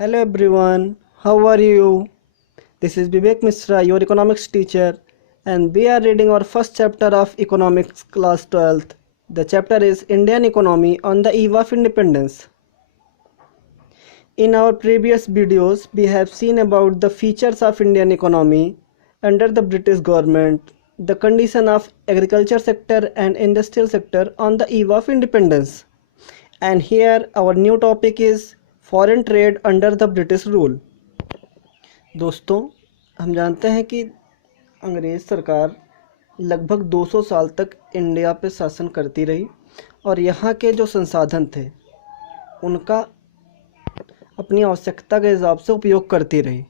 Hello everyone, how are you? This is Vivek Mishra, your economics teacher, and we are reading our first chapter of economics class 12th. The chapter is Indian economy on the eve of independence. In our previous videos, we have seen about the features of Indian economy under the British government, the condition of agriculture sector and industrial sector on the eve of independence. And here our new topic is foreign trade under the British rule. दोस्तों, हम जानते हैं कि अंग्रेज़ सरकार लगभग 200 साल तक इंडिया पे शासन करती रही और यहाँ के जो संसाधन थे उनका अपनी आवश्यकता के हिसाब से उपयोग करती रही।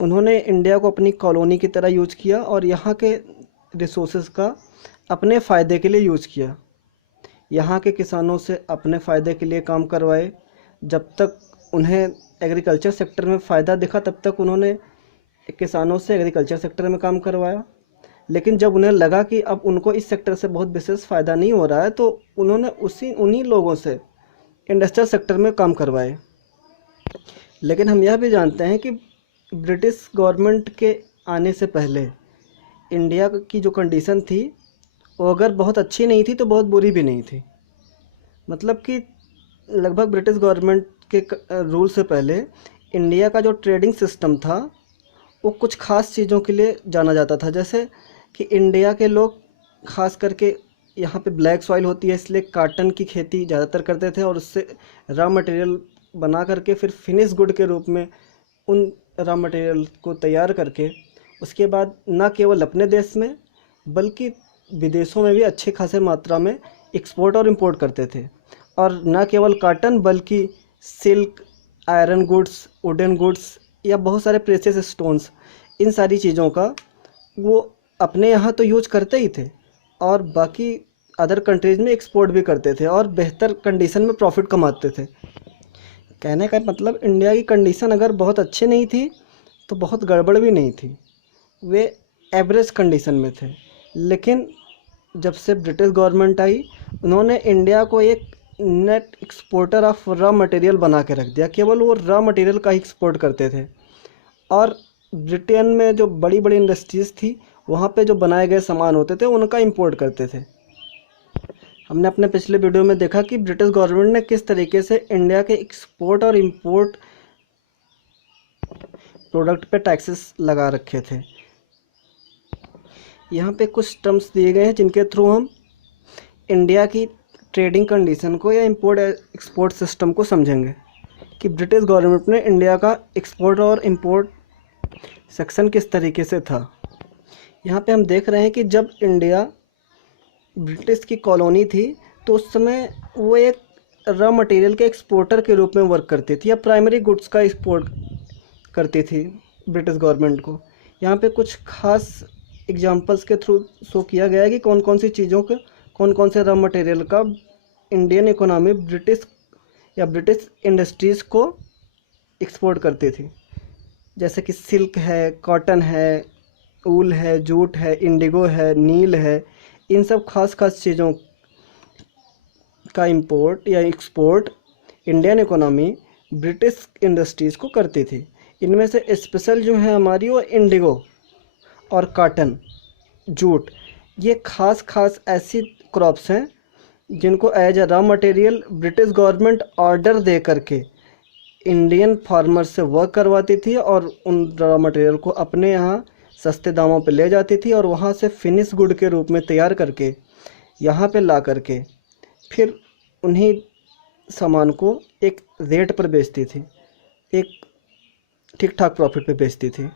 उन्होंने इंडिया को अपनी कॉलोनी की तरह यूज़ किया और यहाँ के रिसोर्सेज का अपने फ़ायदे के लिए यूज़ किया। यहाँ के किसानों से अपने फ़ायदे के लिए काम करवाए। जब तक उन्हें एग्रीकल्चर सेक्टर में फ़ायदा दिखा तब तक उन्होंने किसानों से एग्रीकल्चर सेक्टर में काम करवाया, लेकिन जब उन्हें लगा कि अब उनको इस सेक्टर से बहुत विशेष फ़ायदा नहीं हो रहा है तो उन्होंने उन्हीं लोगों से इंडस्ट्रियल सेक्टर में काम करवाए। लेकिन हम यह भी जानते हैं कि ब्रिटिश गवर्नमेंट के आने से पहले इंडिया की जो कंडीशन थी वो अगर बहुत अच्छी नहीं थी तो बहुत बुरी भी नहीं थी। मतलब कि लगभग ब्रिटिश गवर्नमेंट के रूल से पहले इंडिया का जो ट्रेडिंग सिस्टम था वो कुछ ख़ास चीज़ों के लिए जाना जाता था। जैसे कि इंडिया के लोग ख़ास करके यहाँ पे ब्लैक सॉइल होती है इसलिए काटन की खेती ज़्यादातर करते थे और उससे रॉ मटेरियल बना करके फिर फिनिश गुड के रूप में उन रॉ मटेरियल को तैयार करके उसके बाद न केवल अपने देश में बल्कि विदेशों में भी अच्छे खासे मात्रा में एक्सपोर्ट और इंपोर्ट करते थे। और न केवल काटन बल्कि silk, iron goods, wooden goods या बहुत सारे प्रेशियस स्टोन्स, इन सारी चीज़ों का वो अपने यहाँ तो यूज करते ही थे और बाकी अदर कंट्रीज़ में एक्सपोर्ट भी करते थे और बेहतर कंडीशन में प्रॉफिट कमाते थे। कहने का मतलब इंडिया की कंडीशन अगर बहुत अच्छी नहीं थी तो बहुत गड़बड़ भी नहीं थी, वे एवरेज कंडीशन में थे। लेकिन जब से ब्रिटिश गवर्नमेंट आई उन्होंने इंडिया को एक net exporter of raw material बना के रख दिया। केवल वो रॉ मटेरियल का ही एक्सपोर्ट करते थे और ब्रिटेन में जो बड़ी बड़ी इंडस्ट्रीज़ थी वहाँ पे जो बनाए गए सामान होते थे उनका इंपोर्ट करते थे। हमने अपने पिछले वीडियो में देखा कि ब्रिटिश गवर्नमेंट ने किस तरीके से इंडिया के एक्सपोर्ट और इंपोर्ट प्रोडक्ट पे टैक्सेस लगा रखे थे। यहाँ पे कुछ टर्म्स दिए गए हैं जिनके थ्रू हम इंडिया की ट्रेडिंग कंडीशन को या इंपोर्ट एक्सपोर्ट सिस्टम को समझेंगे कि ब्रिटिश गवर्नमेंट ने इंडिया का एक्सपोर्ट और इंपोर्ट सेक्शन किस तरीके से था। यहाँ पे हम देख रहे हैं कि जब इंडिया ब्रिटिश की कॉलोनी थी तो उस समय वो एक रॉ मटेरियल के एक्सपोर्टर के रूप में वर्क करती थी या प्राइमरी गुड्स का एक्सपोर्ट करती थी ब्रिटिश गवर्नमेंट को। यहाँ पे कुछ खास एग्जांपल्स के थ्रू शो किया गया है कि कौन कौन सी चीज़ों के कौन कौन से रॉ मटेरियल का इंडियन इकोनॉमी ब्रिटिश या ब्रिटिश इंडस्ट्रीज़ को एक्सपोर्ट करती थी। जैसे कि सिल्क है, कॉटन है, ऊल है, जूट है, इंडिगो है, नील है, इन सब खास खास चीज़ों का इंपोर्ट या export Indian economy British industries को करती थी। इनमें से स्पेशल जो है हमारी वो इंडिगो और कॉटन, जूट, ये खास ऐसी क्रॉप्स हैं जिनको as a raw material British government order दे करके इंडियन फार्मर से वर्क करवाती थी और उन रॉ मटेरियल को अपने यहाँ सस्ते दामों पे ले जाती थी और वहाँ से फिनिश गुड के रूप में तैयार करके यहाँ पे ला करके फिर उन्हीं सामान को एक रेट पर बेचती थी, एक ठीक ठाक प्रॉफिट पे बेचती थी।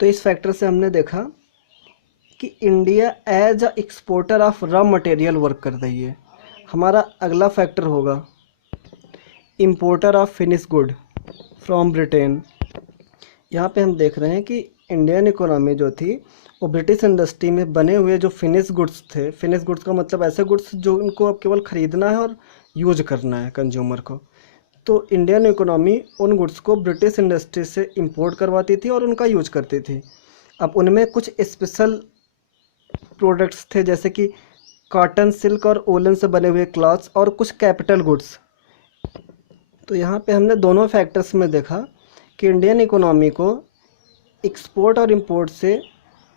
तो इस फैक्टर से हमने देखा कि India as a exporter of raw material work कर रही है। हमारा अगला फैक्टर होगा importer of finish good from Britain. यहाँ पे हम देख रहे हैं कि इंडियन इकोनॉमी जो थी वो ब्रिटिश इंडस्ट्री में बने हुए जो फिनिश गुड्स थे, फिनिश गुड्स का मतलब ऐसे गुड्स जो उनको अब केवल ख़रीदना है और यूज करना है कंज्यूमर को। तो इंडियन इकोनॉमी उन गुड्स को ब्रिटिश इंडस्ट्री से इंपोर्ट करवाती थी और उनका यूज करती थी। अब उनमें कुछ स्पेशल प्रोडक्ट्स थे जैसे कि कॉटन, सिल्क और वूलन से बने हुए क्लॉथ्स और कुछ कैपिटल गुड्स तो यहाँ पे हमने दोनों फैक्टर्स में देखा कि इंडियन इकोनॉमी को एक्सपोर्ट और इंपोर्ट से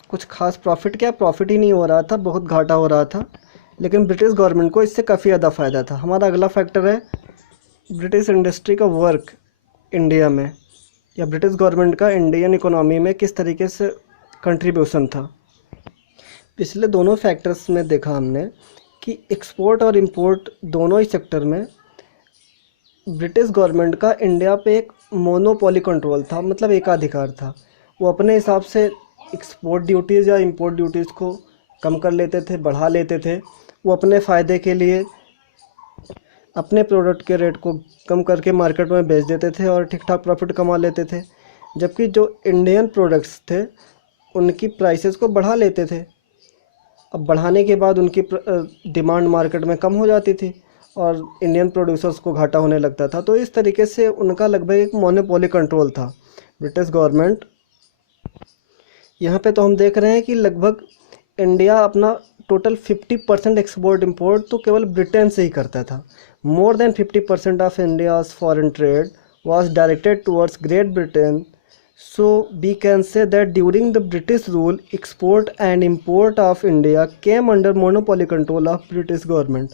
कुछ खास प्रॉफिट ही नहीं हो रहा था, बहुत घाटा हो रहा था। लेकिन ब्रिटिश गवर्नमेंट को इससे काफ़ी ज़्यादा फ़ायदा था। हमारा अगला फैक्टर है ब्रिटिश इंडस्ट्री का वर्क इंडिया में, या ब्रिटिश गवर्नमेंट का इंडियन इकोनॉमी में किस तरीके से कंट्रीब्यूशन था। पिछले दोनों फैक्टर्स में देखा हमने कि एक्सपोर्ट और इंपोर्ट दोनों ही सेक्टर में ब्रिटिश गवर्नमेंट का इंडिया पे एक मोनोपोली कंट्रोल था, मतलब एकाधिकार था। वो अपने हिसाब से एक्सपोर्ट ड्यूटीज़ या इंपोर्ट ड्यूटीज़ को कम कर लेते थे, बढ़ा लेते थे। वो अपने फ़ायदे के लिए अपने प्रोडक्ट के रेट को कम करके मार्केट में बेच देते थे और ठीक ठाक प्रॉफिट कमा लेते थे। जबकि जो इंडियन प्रोडक्ट्स थे उनकी प्राइसेस को बढ़ा लेते थे। अब बढ़ाने के बाद उनकी डिमांड मार्केट में कम हो जाती थी और इंडियन प्रोड्यूसर्स को घाटा होने लगता था। तो इस तरीके से उनका लगभग एक मोनोपोली कंट्रोल था ब्रिटिश गवर्नमेंट। यहाँ पे तो हम देख रहे हैं कि लगभग इंडिया अपना टोटल 50% एक्सपोर्ट इंपोर्ट तो केवल ब्रिटेन से ही करता था। More than 50% of India's foreign trade was directed towards great Britain. So we can say that during the British rule, export and import of India came under monopoly control of British government.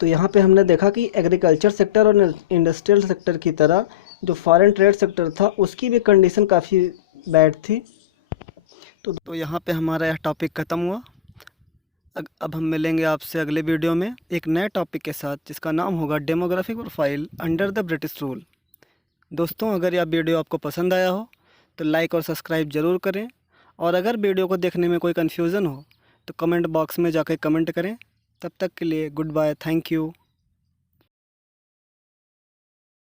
तो यहाँ पे हमने देखा कि agriculture sector और industrial sector की तरह जो फॉरेन ट्रेड सेक्टर था उसकी भी कंडीशन काफ़ी बैड थी। तो यहाँ पे हमारा यह टॉपिक ख़त्म हुआ। अब हम मिलेंगे आपसे अगले वीडियो में एक नए टॉपिक के साथ, जिसका नाम होगा demographic profile under the British rule. दोस्तों, अगर यह वीडियो आपको पसंद आया हो तो लाइक और सब्सक्राइब ज़रूर करें, और अगर वीडियो को देखने में कोई कन्फ्यूज़न हो तो कमेंट बॉक्स में जाकर कमेंट करें। तब तक के लिए गुड बाय, थैंक यू।